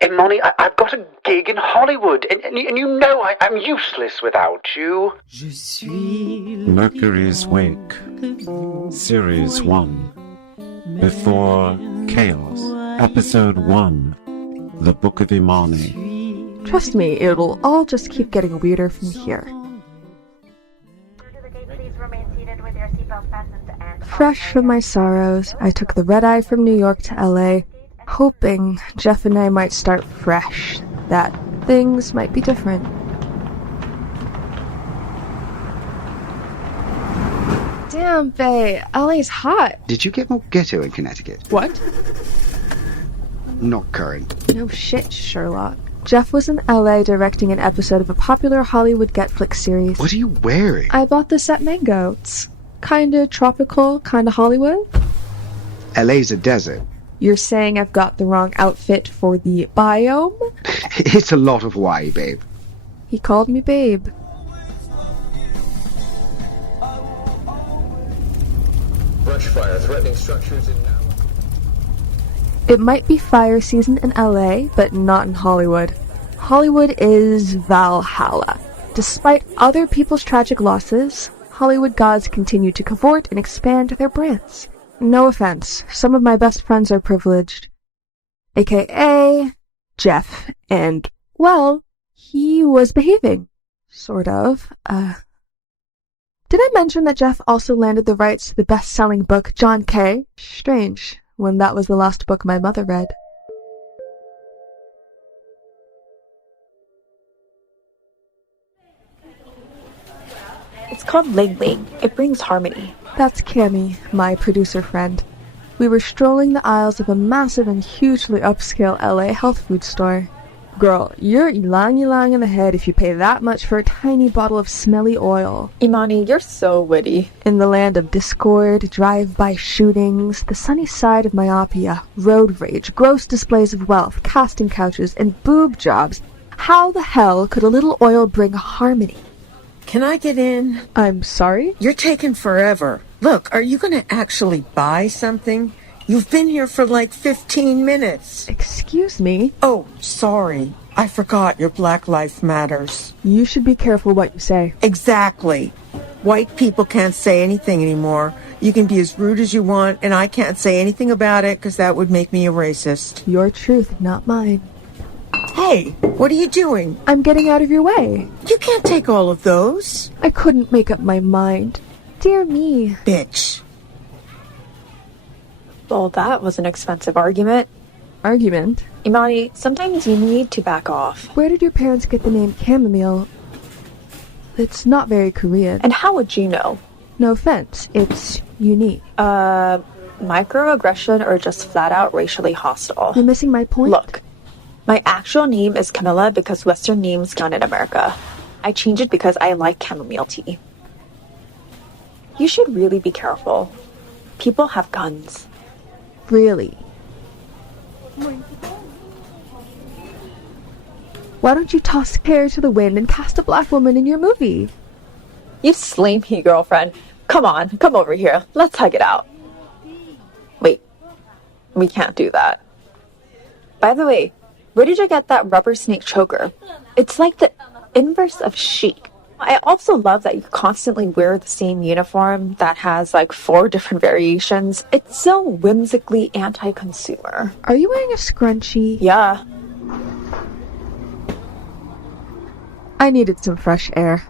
Imani, I've got a gig in Hollywood, and you know I'm useless without you. Mercury's Wake, Series 1, Before Chaos, Episode 1, The Book of Imani. Trust me, it'll all just keep getting weirder from here. Fresh from my sorrows, I took the red-eye from New York to LA, hoping Jeff and I might start fresh, that things might be different. Damn, bae, LA's hot. Did you get more ghetto in Connecticut? What? Not current. No shit, Sherlock. Jeff was in LA directing an episode of a popular Hollywood Getflix series. What are you wearing? I bought this at Mango. It's kinda tropical, kinda Hollywood. LA's a desert. You're saying I've got the wrong outfit for the biome? It's a lot of Hawaii, babe. He called me babe. Brush fire threatening structures in now. It might be fire season in LA, but not in Hollywood. Hollywood is Valhalla. Despite other people's tragic losses, Hollywood gods continue to cavort and expand their brands. No offense, some of my best friends are privileged. AKA Jeff, and, well, he was behaving. Sort of. Did I mention that Jeff also landed the rights to the best-selling book John Kay? Strange, when that was the last book my mother read. It's called Ling Ling. It brings harmony. That's Cammy, my producer friend. We were strolling the aisles of a massive and hugely upscale LA health food store. Girl, you're ylang in the head if you pay that much for a tiny bottle of smelly oil. Imani, you're so witty. In the land of discord, drive-by shootings, the sunny side of myopia, road rage, gross displays of wealth, casting couches, and boob jobs, how the hell could a little oil bring harmony? Can I get in? I'm sorry? You're taking forever. Look, are you going to actually buy something? You've been here for like 15 minutes. Excuse me? Oh, sorry. I forgot your Black Life Matters. You should be careful what you say. Exactly. White people can't say anything anymore. You can be as rude as you want, and I can't say anything about it because that would make me a racist. Your truth, not mine. Hey, what are you doing? I'm getting out of your way. You can't take all of those. I couldn't make up my mind. Dear me. Bitch. Well, that was an expensive argument. Argument? Imani, sometimes you need to back off. Where did your parents get the name chamomile? It's not very Korean. And how would you know? No offense, it's unique. Microaggression or just flat out racially hostile? You're missing my point? Look, my actual name is Camilla because Western names count in America. I changed it because I like chamomile tea. You should really be careful. People have guns. Really? Why don't you toss hair to the wind and cast a black woman in your movie? You slay me, girlfriend. Come on, come over here. Let's hug it out. Wait, we can't do that. By the way, where did you get that rubber snake choker? It's like the inverse of chic. I also love that you constantly wear the same uniform that has like 4 different variations. It's so whimsically anti-consumer. Are you wearing a scrunchie? Yeah. I needed some fresh air.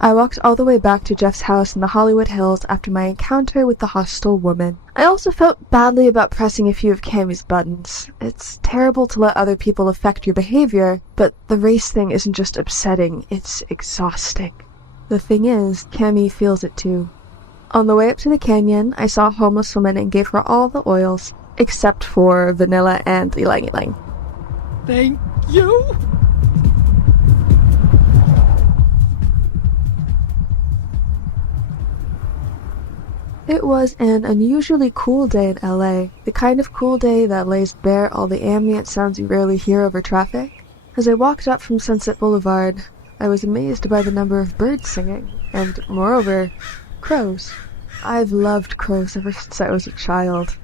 I walked all the way back to Jeff's house in the Hollywood Hills after my encounter with the hostile woman. I also felt badly about pressing a few of Cammy's buttons. It's terrible to let other people affect your behavior, but the race thing isn't just upsetting, it's exhausting. The thing is, Cammy feels it too. On the way up to the canyon, I saw a homeless woman and gave her all the oils, except for vanilla and ylang-ylang. Thank you. It was an unusually cool day in LA, the kind of cool day that lays bare all the ambient sounds you rarely hear over traffic. As I walked up from Sunset Boulevard, I was amazed by the number of birds singing, and, moreover, crows. I've loved crows ever since I was a child.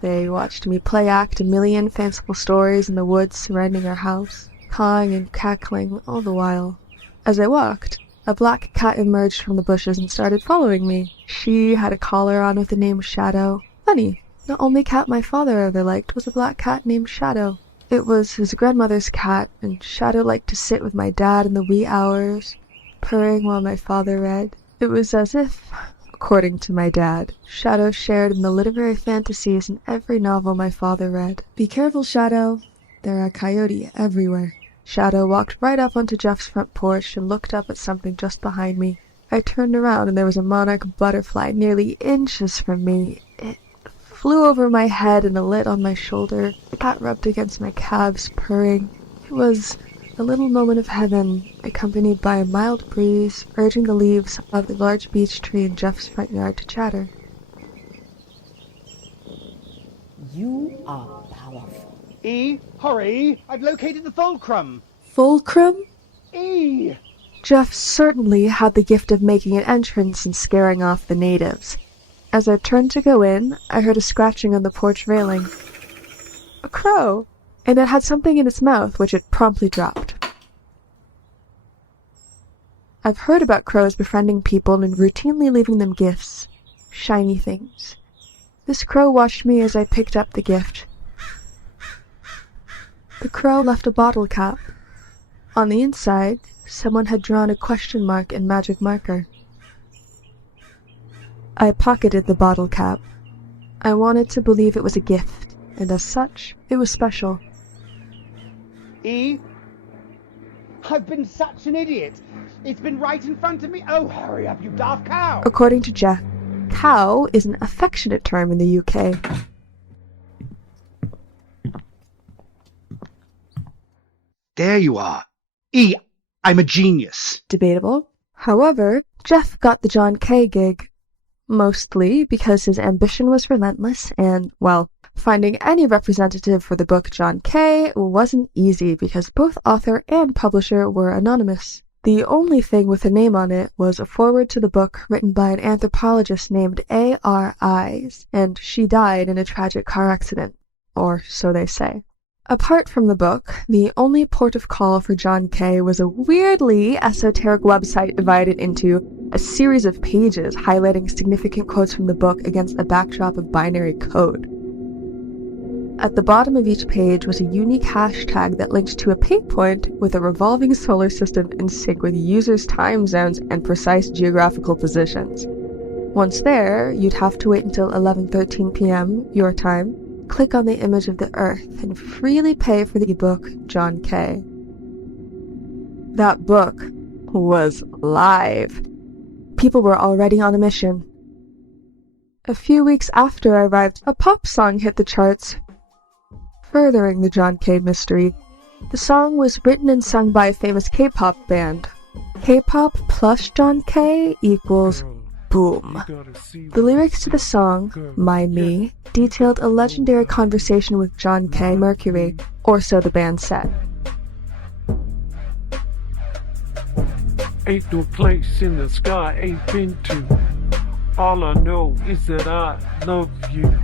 They watched me play act a million fanciful stories in the woods surrounding our house, cawing and cackling all the while. As I walked, a black cat emerged from the bushes and started following me. She had a collar on with the name Shadow. Funny, the only cat my father ever liked was a black cat named Shadow. It was his grandmother's cat, and Shadow liked to sit with my dad in the wee hours, purring while my father read. It was as if, according to my dad, Shadow shared in the literary fantasies in every novel my father read. "Be careful, Shadow. There are coyotes everywhere." Shadow walked right up onto Jeff's front porch and looked up at something just behind me. I turned around and there was a monarch butterfly nearly inches from me. It flew over my head and lit on my shoulder. The cat rubbed against my calves, purring. It was a little moment of heaven, accompanied by a mild breeze, urging the leaves of the large beech tree in Jeff's front yard to chatter. You are powerful. E, hurry! I've located the fulcrum! Fulcrum? E! Jeff certainly had the gift of making an entrance and scaring off the natives. As I turned to go in, I heard a scratching on the porch railing. A crow! And it had something in its mouth, which it promptly dropped. I've heard about crows befriending people and routinely leaving them gifts. Shiny things. This crow watched me as I picked up the gift. The crow left a bottle cap. On the inside, someone had drawn a question mark in magic marker. I pocketed the bottle cap. I wanted to believe it was a gift, and as such, it was special. E? I've been such an idiot. It's been right in front of me. Oh, hurry up, you daft cow! According to Jeff, cow is an affectionate term in the UK. There you are. E, I'm a genius. Debatable. However, Jeff got the John Kay gig. Mostly because his ambition was relentless and, well, finding any representative for the book John Kay wasn't easy because both author and publisher were anonymous. The only thing with a name on it was a foreword to the book written by an anthropologist named A.R. Eyes, and she died in a tragic car accident, or so they say. Apart from the book, the only port of call for John Kay was a weirdly esoteric website divided into a series of pages highlighting significant quotes from the book against a backdrop of binary code. At the bottom of each page was a unique hashtag that linked to a paint point with a revolving solar system in sync with users' time zones and precise geographical positions. Once there, you'd have to wait until 11:13 p.m., your time, click on the image of the Earth, and freely pay for the book John Kay. That book was live. People were already on a mission. A few weeks after I arrived, a pop song hit the charts, furthering the John Kay mystery. The song was written and sung by a famous K-pop band. K-pop plus John Kay equals boom. The lyrics to the song, My Me, detailed a legendary conversation with John Kay Mercury, or so the band said. Ain't no place in the sky I ain't been to. All I know is that I love you.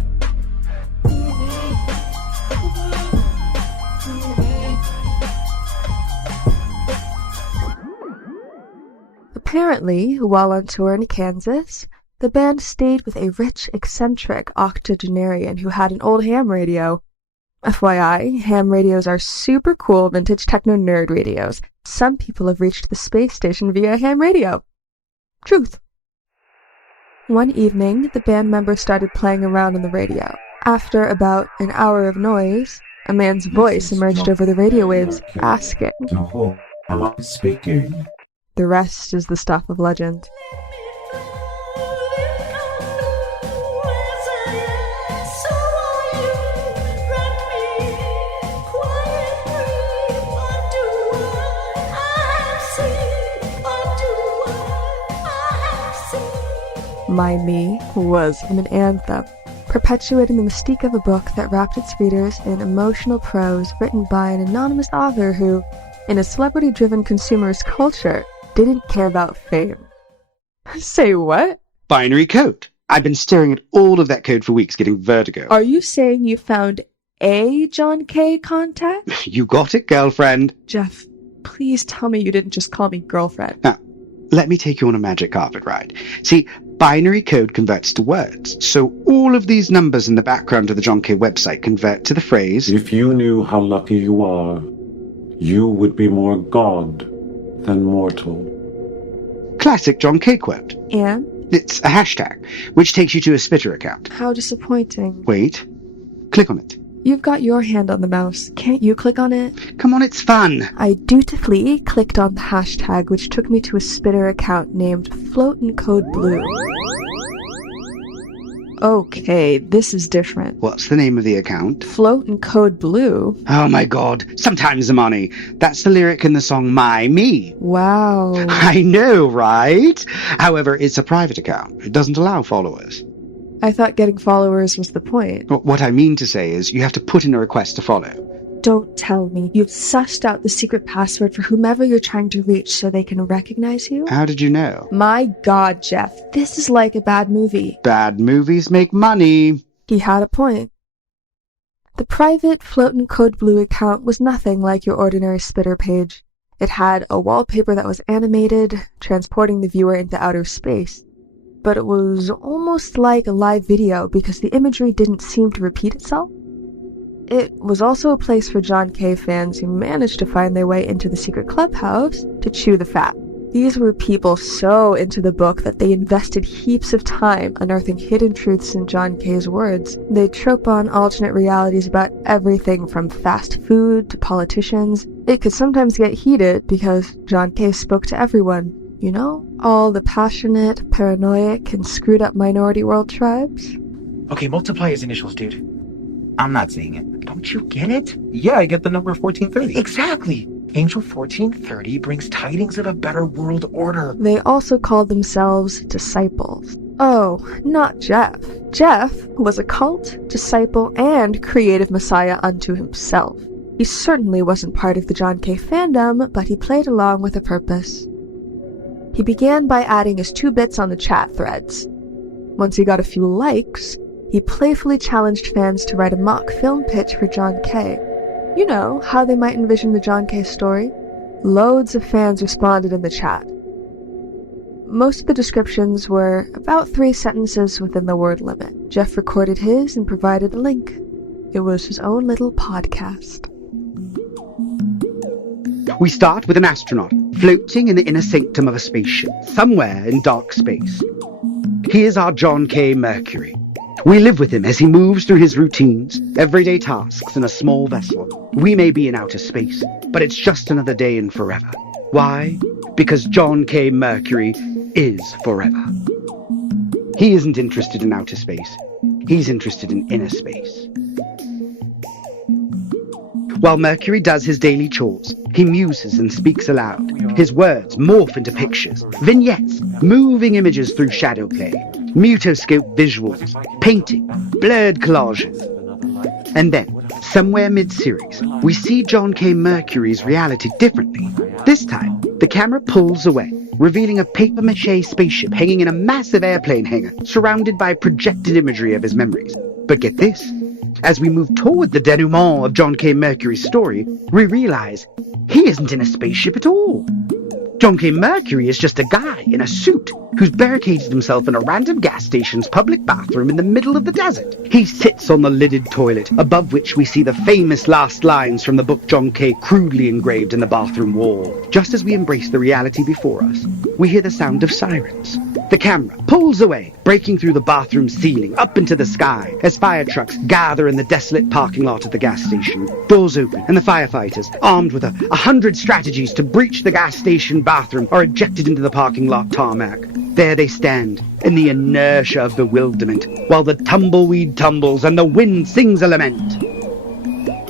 Apparently, while on tour in Kansas, the band stayed with a rich, eccentric octogenarian who had an old ham radio. FYI, ham radios are super cool vintage techno nerd radios. Some people have reached the space station via ham radio. Truth. One evening, the band members started playing around on the radio. After about an hour of noise, a man's voice emerged over the radio waves, asking, Am I speaking? The rest is the stuff of legend. My Me was an anthem, perpetuating the mystique of a book that wrapped its readers in emotional prose written by an anonymous author who, in a celebrity-driven consumerist culture, didn't care about fame. Say what? Binary code. I've been staring at all of that code for weeks, getting vertigo. Are you saying you found a John K. contact? You got it, girlfriend. Jeff, please tell me you didn't just call me girlfriend. Now, let me take you on a magic carpet ride. See, binary code converts to words, so all of these numbers in the background of the John K. website convert to the phrase, If you knew how lucky you are, you would be more God than mortal. classic John K. quote. And? It's a hashtag, which takes you to a Spitter account. How disappointing. Wait. Click on it. You've got your hand on the mouse. Can't you click on it? Come on, it's fun. I dutifully clicked on the hashtag, which took me to a Spitter account named Float and Code Blue. Okay, this is different. What's the name of the account? Float and Code Blue? Oh my god, sometimes Zamani. That's the lyric in the song My Me. Wow. I know, right? However, it's a private account. It doesn't allow followers. I thought getting followers was the point. What I mean to say is you have to put in a request to follow. Don't tell me you've sussed out the secret password for whomever you're trying to reach so they can recognize you? How did you know? My God, Jeff, this is like a bad movie. Bad movies make money. He had a point. The private Float and Code Blue account was nothing like your ordinary Spitter page. It had a wallpaper that was animated, transporting the viewer into outer space. But it was almost like a live video because the imagery didn't seem to repeat itself. It was also a place for John K. fans who managed to find their way into the secret clubhouse to chew the fat. These were people so into the book that they invested heaps of time unearthing hidden truths in John K.'s words. They'd trope on alternate realities about everything from fast food to politicians. It could sometimes get heated because John K. spoke to everyone. You know, all the passionate, paranoid, and screwed up minority world tribes. Okay, multiply his initials, dude. I'm not saying it. Don't you get it? Yeah, I get the number 1430. Exactly. Angel 1430 brings tidings of a better world order. They also called themselves disciples. Oh, not Jeff. Jeff was a cult, disciple, and creative messiah unto himself. He certainly wasn't part of the John K. fandom, but he played along with a purpose. He began by adding his 2 bits on the chat threads. Once he got a few likes, he playfully challenged fans to write a mock film pitch for John K. You know, how they might envision the John K. story. Loads of fans responded in the chat. Most of the descriptions were about 3 sentences within the word limit. Jeff recorded his and provided a link. It was his own little podcast. We start with an astronaut floating in the inner sanctum of a spaceship, somewhere in dark space. He is our John K. Mercury. We live with him as he moves through his routines, everyday tasks in a small vessel. We may be in outer space, but it's just another day in forever. Why? Because John K. Mercury is forever. He isn't interested in outer space. He's interested in inner space. While Mercury does his daily chores, he muses and speaks aloud. His words morph into pictures, vignettes, moving images through shadow play, mutoscope visuals, painting, blurred collages. And then, somewhere mid-series, we see John K. Mercury's reality differently. This time, the camera pulls away, revealing a papier-mâché spaceship hanging in a massive airplane hangar, surrounded by projected imagery of his memories. But get this. As we move toward the denouement of John K. Mercury's story, we realize he isn't in a spaceship at all. John K. Mercury is just a guy in a suit who's barricaded himself in a random gas station's public bathroom in the middle of the desert. He sits on the lidded toilet, above which we see the famous last lines from the book John K. crudely engraved in the bathroom wall. Just as we embrace the reality before us, we hear the sound of sirens. The camera pulls away, breaking through the bathroom ceiling, up into the sky, as fire trucks gather in the desolate parking lot of the gas station. Doors open, and the firefighters, armed with 100 strategies to breach the gas station bathroom, are ejected into the parking lot tarmac. There they stand, in the inertia of bewilderment, while the tumbleweed tumbles and the wind sings a lament.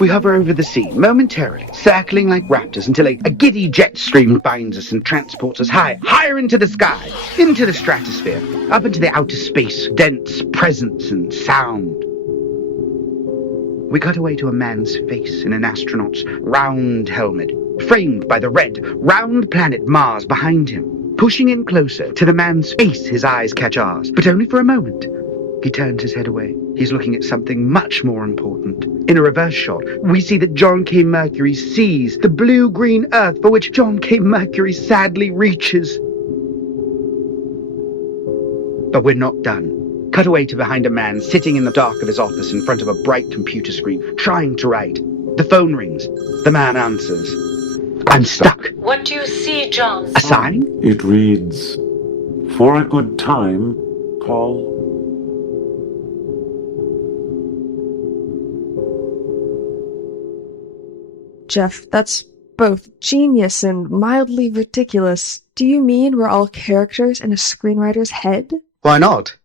We hover over the sea, momentarily, circling like raptors until a giddy jet stream finds us and transports us higher into the sky, into the stratosphere, up into the outer space, dense presence and sound. We cut away to a man's face in an astronaut's round helmet, framed by the red, round planet Mars behind him. Pushing in closer to the man's face, his eyes catch ours, but only for a moment. He turns his head away. He's looking at something much more important. In a reverse shot, we see that John K. Mercury sees the blue-green earth for which John K. Mercury sadly reaches. But we're not done. Cut away to behind a man sitting in the dark of his office in front of a bright computer screen, trying to write. The phone rings. The man answers. I'm stuck. What do you see, John? A sign? It reads, "For a good time, call." Jeff, that's both genius and mildly ridiculous. Do you mean we're all characters in a screenwriter's head? Why not?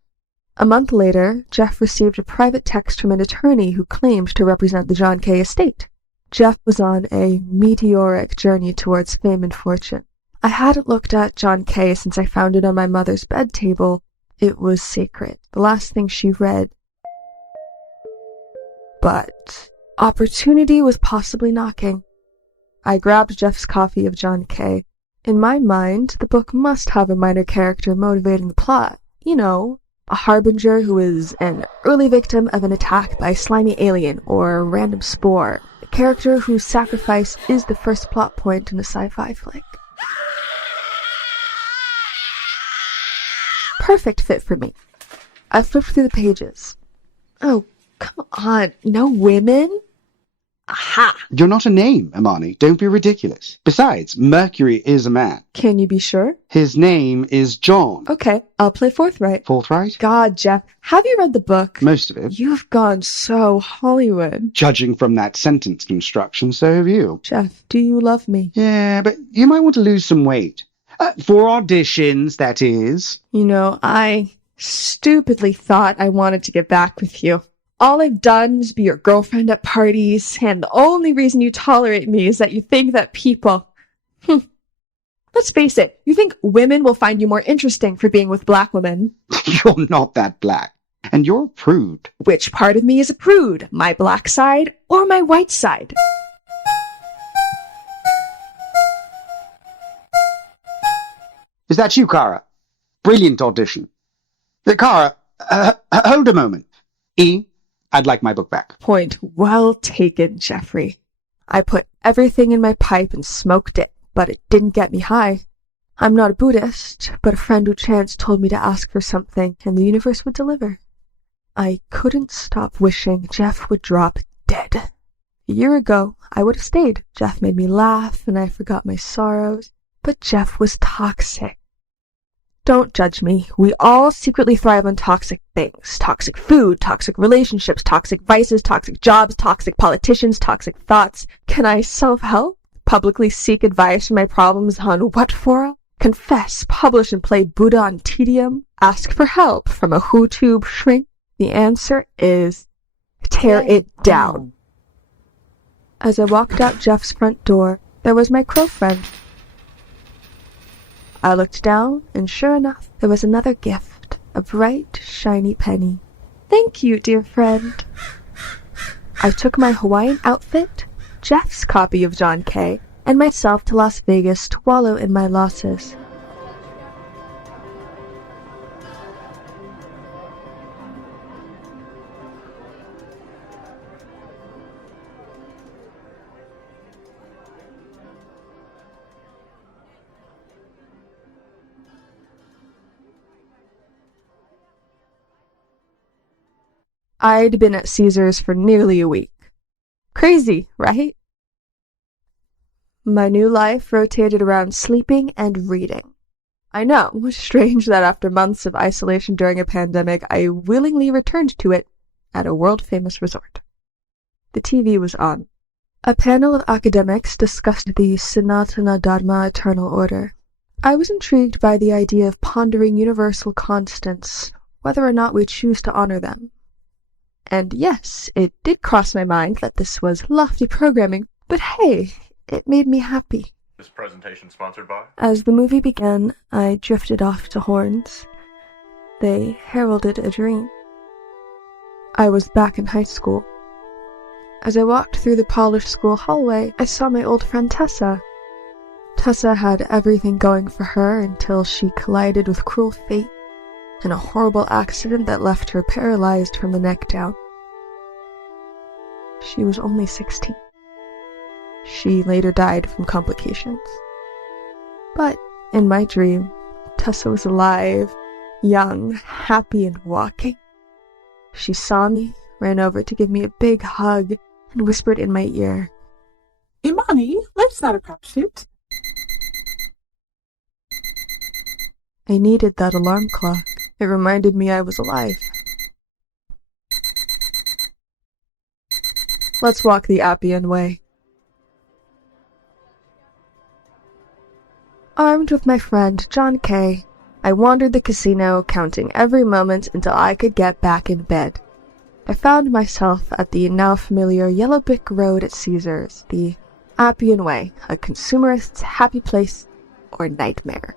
A month later, Jeff received a private text from an attorney who claimed to represent the John K. estate. Jeff was on a meteoric journey towards fame and fortune. I hadn't looked at John K. since I found it on my mother's bed table. It was sacred, the last thing she read. But opportunity was possibly knocking. I grabbed Jeff's copy of John K. In my mind, the book must have a minor character motivating the plot. You know, a harbinger who is an early victim of an attack by a slimy alien or a random spore. A character whose sacrifice is the first plot point in a sci-fi flick. Perfect fit for me. I flipped through the pages. Oh, come on. No women? Aha! You're not a name, Imani. Don't be ridiculous. Besides, Mercury is a man. Can you be sure? His name is John. Okay, I'll play forthright. Forthright? God, Jeff, have you read the book? Most of it. You've gone so Hollywood. Judging from that sentence construction, so have you. Jeff, do you love me? Yeah, but you might want to lose some weight. For auditions, that is. You know, I stupidly thought I wanted to get back with you. All I've done is be your girlfriend at parties, and the only reason you tolerate me is that you think that people... Let's face it, you think women will find you more interesting for being with black women. You're not that black. And you're a prude. Which part of me is a prude? My black side or my white side? Is that you, Kara? Brilliant audition. Kara, hold a moment. I'd like my book back. Point well taken, Jeffrey. I put everything in my pipe and smoked it, but it didn't get me high. I'm not a Buddhist, but a friend who chanced told me to ask for something, and the universe would deliver. I couldn't stop wishing Jeff would drop dead. A year ago, I would have stayed. Jeff made me laugh, and I forgot my sorrows. But Jeff was toxic. Don't judge me. We all secretly thrive on toxic things. Toxic food, toxic relationships, toxic vices, toxic jobs, toxic politicians, toxic thoughts. Can I self-help? Publicly seek advice for my problems on what forum? Confess, publish, and play Buddha on tedium? Ask for help from a WhoTube shrink? The answer is tear it down. As I walked out Jeff's front door, there was my crow friend. I looked down, and sure enough, there was another gift, a bright, shiny penny. Thank you, dear friend. I took my Hawaiian outfit, Jeff's copy of John K., and myself to Las Vegas to wallow in my losses. I'd been at Caesars for nearly a week. Crazy, right? My new life rotated around sleeping and reading. I know, strange that after months of isolation during a pandemic, I willingly returned to it at a world-famous resort. The TV was on. A panel of academics discussed the Sanatana Dharma eternal order. I was intrigued by the idea of pondering universal constants, whether or not we choose to honor them. And yes, it did cross my mind that this was lofty programming, but hey, it made me happy. This presentation sponsored by? As the movie began, I drifted off to horns. They heralded a dream. I was back in high school. As I walked through the polished school hallway, I saw my old friend Tessa. Tessa had everything going for her until she collided with cruel fate in a horrible accident that left her paralyzed from the neck down. She was only 16. She later died from complications. But in my dream, Tessa was alive, young, happy, and walking. She saw me, ran over to give me a big hug, and whispered in my ear, Imani, life's not a crapshoot. I needed that alarm clock. It reminded me I was alive. Let's walk the Appian Way. Armed with my friend John Kay, I wandered the casino, counting every moment until I could get back in bed. I found myself at the now familiar yellow brick road at Caesars, the Appian Way, a consumerist's happy place or nightmare.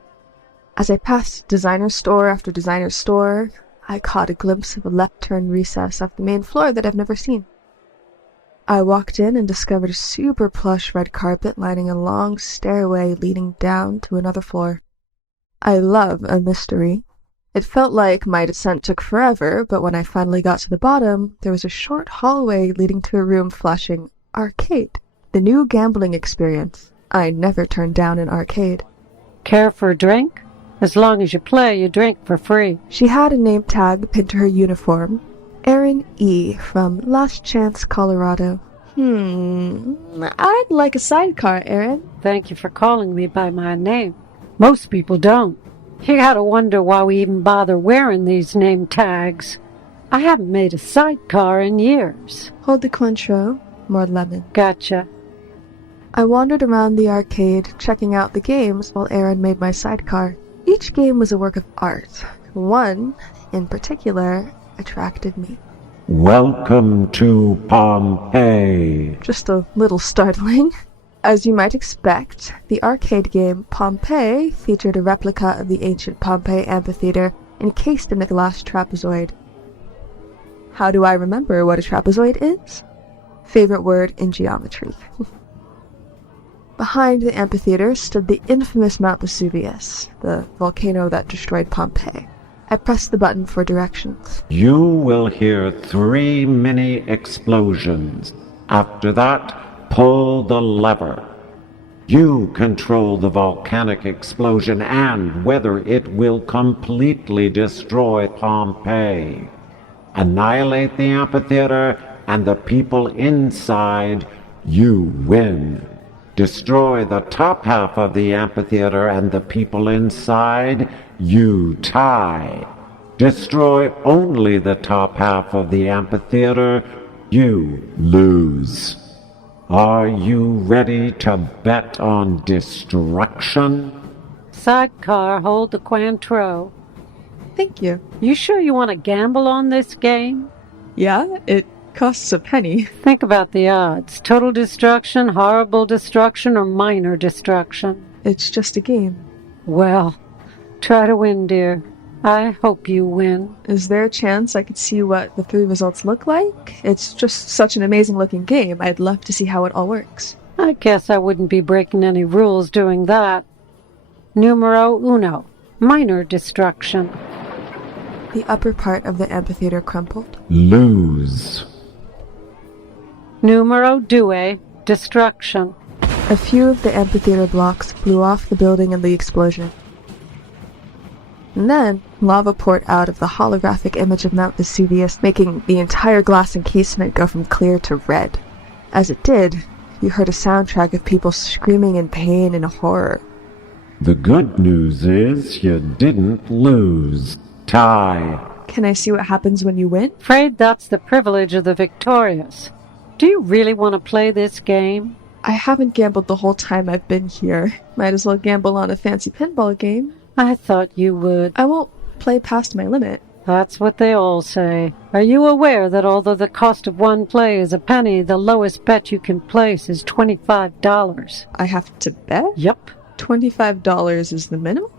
As I passed designer store after designer store, I caught a glimpse of a left-turn recess off the main floor that I've never seen. I walked in and discovered a super plush red carpet lining a long stairway leading down to another floor. I love a mystery. It felt like my descent took forever, but when I finally got to the bottom, there was a short hallway leading to a room flashing arcade, the new gambling experience. I never turned down an arcade. Care for a drink? As long as you play, you drink for free. She had a name tag pinned to her uniform. Erin E. from Last Chance, Colorado. I'd like a sidecar, Erin. Thank you for calling me by my name. Most people don't. You gotta wonder why we even bother wearing these name tags. I haven't made a sidecar in years. Hold the Cointreau, more lemon. Gotcha. I wandered around the arcade, checking out the games while Erin made my sidecar. Each game was a work of art. One, in particular, attracted me. Welcome to Pompeii. Just a little startling. As you might expect, the arcade game Pompeii featured a replica of the ancient Pompeii amphitheater encased in a glass trapezoid. How do I remember what a trapezoid is? Favorite word in geometry. Behind the amphitheater stood the infamous Mount Vesuvius, the volcano that destroyed Pompeii. I pressed the button for directions. You will hear 3 mini explosions. After that, pull the lever. You control the volcanic explosion and whether it will completely destroy Pompeii. Annihilate the amphitheater and the people inside, you win. Destroy the top half of the amphitheater and the people inside, you tie. Destroy only the top half of the amphitheater, you lose. Are you ready to bet on destruction? Sidecar, hold the Cointreau. Thank you. You sure you want to gamble on this game? Yeah, it costs a penny. Think about the odds. Total destruction, horrible destruction, or minor destruction. It's just a game. Well, try to win, dear. I hope you win. Is there a chance I could see what the 3 results look like? It's just such an amazing looking game. I'd love to see how it all works. I guess I wouldn't be breaking any rules doing that. Numero uno. Minor destruction. The upper part of the amphitheater crumpled. Lose. Numero due. Destruction. A few of the amphitheater blocks blew off the building in the explosion. And then, lava poured out of the holographic image of Mount Vesuvius, making the entire glass encasement go from clear to red. As it did, you heard a soundtrack of people screaming in pain and horror. The good news is you didn't lose. Tie. Can I see what happens when you win? Afraid that's the privilege of the victorious. Do you really want to play this game? I haven't gambled the whole time I've been here. Might as well gamble on a fancy pinball game. I thought you would. I won't play past my limit. That's what they all say. Are you aware that although the cost of one play is a penny, the lowest bet you can place is $25? I have to bet? Yep. $25 is the minimum?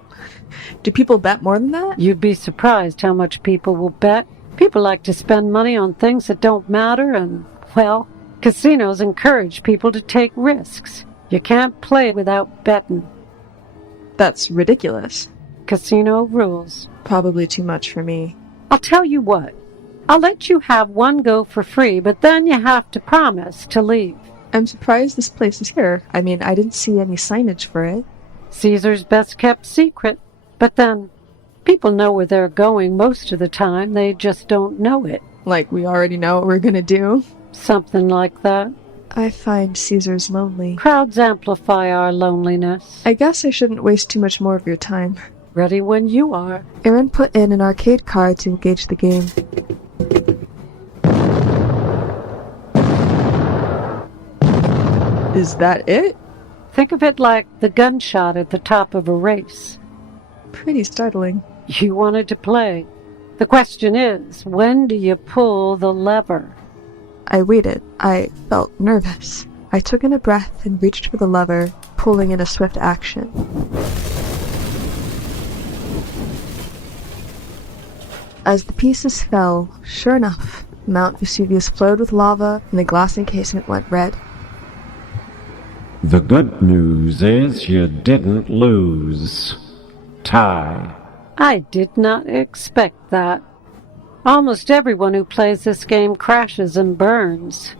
Do people bet more than that? You'd be surprised how much people will bet. People like to spend money on things that don't matter, and, well, casinos encourage people to take risks. You can't play without betting. That's ridiculous. Casino rules. Probably too much for me. I'll tell you what. I'll let you have one go for free, but then you have to promise to leave. I'm surprised this place is here. I mean, I didn't see any signage for it. Caesar's best kept secret. But then, people know where they're going most of the time. They just don't know it. Like we already know what we're gonna do? Something like that. I find Caesar's lonely. Crowds amplify our loneliness. I guess I shouldn't waste too much more of your time. Ready when you are. Aaron put in an arcade card to engage the game. Is that it? Think of it like the gunshot at the top of a race. Pretty startling. You wanted to play. The question is, when do you pull the lever? I waited. I felt nervous. I took in a breath and reached for the lever, pulling in a swift action. As the pieces fell, sure enough, Mount Vesuvius flowed with lava and the glass encasement went red. The good news is you didn't lose. Tie. I did not expect that. Almost everyone who plays this game crashes and burns.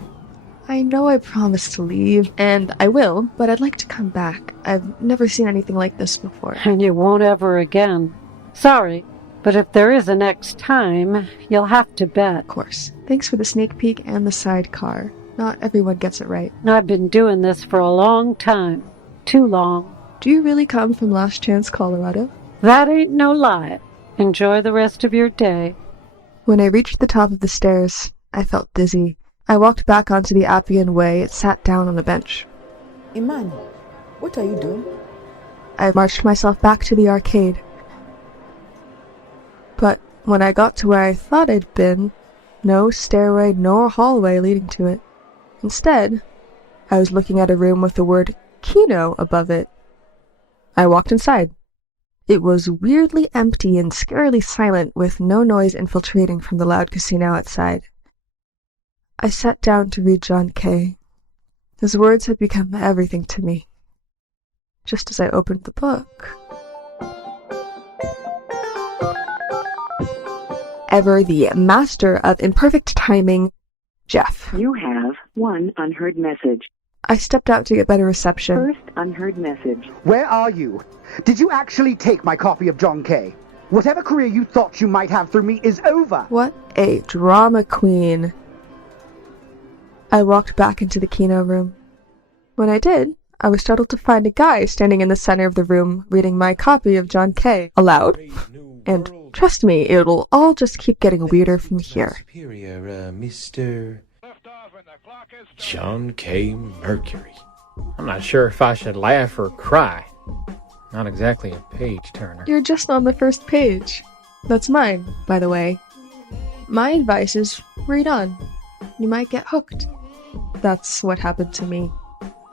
I know I promised to leave, and I will, but I'd like to come back. I've never seen anything like this before. And you won't ever again. Sorry, but if there is a next time, you'll have to bet. Of course. Thanks for the sneak peek and the sidecar. Not everyone gets it right. I've been doing this for a long time. Too long. Do you really come from Last Chance, Colorado? That ain't no lie. Enjoy the rest of your day. When I reached the top of the stairs, I felt dizzy. I walked back onto the Appian Way and sat down on a bench. Imani, what are you doing? I marched myself back to the arcade. But when I got to where I thought I'd been, no stairway nor hallway leading to it. Instead, I was looking at a room with the word Kino above it. I walked inside. It was weirdly empty and scarily silent, with no noise infiltrating from the loud casino outside. I sat down to read John Kay. His words had become everything to me. Just as I opened the book, ever the master of imperfect timing, Jeff. You have one unheard message. I stepped out to get better reception. First unheard message. Where are you? Did you actually take my copy of John Kay? Whatever career you thought you might have through me is over. What a drama queen. I walked back into the Kino room. When I did, I was startled to find a guy standing in the center of the room reading my copy of John Kay aloud. And trust me, it'll all just keep getting weirder from here. Superior, Mr. John K. Mercury. I'm not sure if I should laugh or cry. Not exactly a page-turner. You're just on the first page. That's mine, by the way. My advice is read on. You might get hooked. That's what happened to me.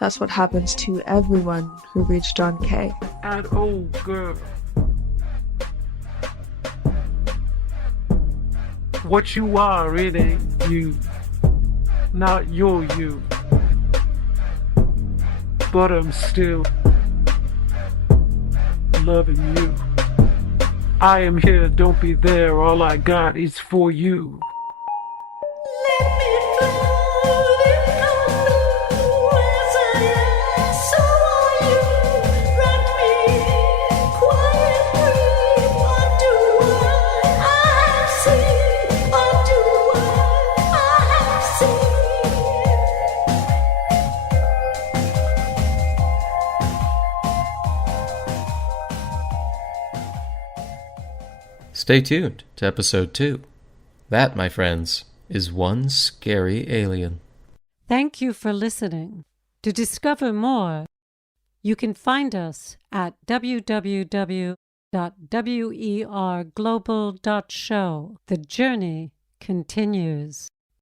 That's what happens to everyone who reads John Kay. An old girl. What you are, it ain't you. Not your you. But I'm still loving you. I am here, don't be there. All I got is for you. Stay tuned to episode 2. That, my friends, is one scary alien. Thank you for listening. To discover more, you can find us at www.werglobal.show. The journey continues.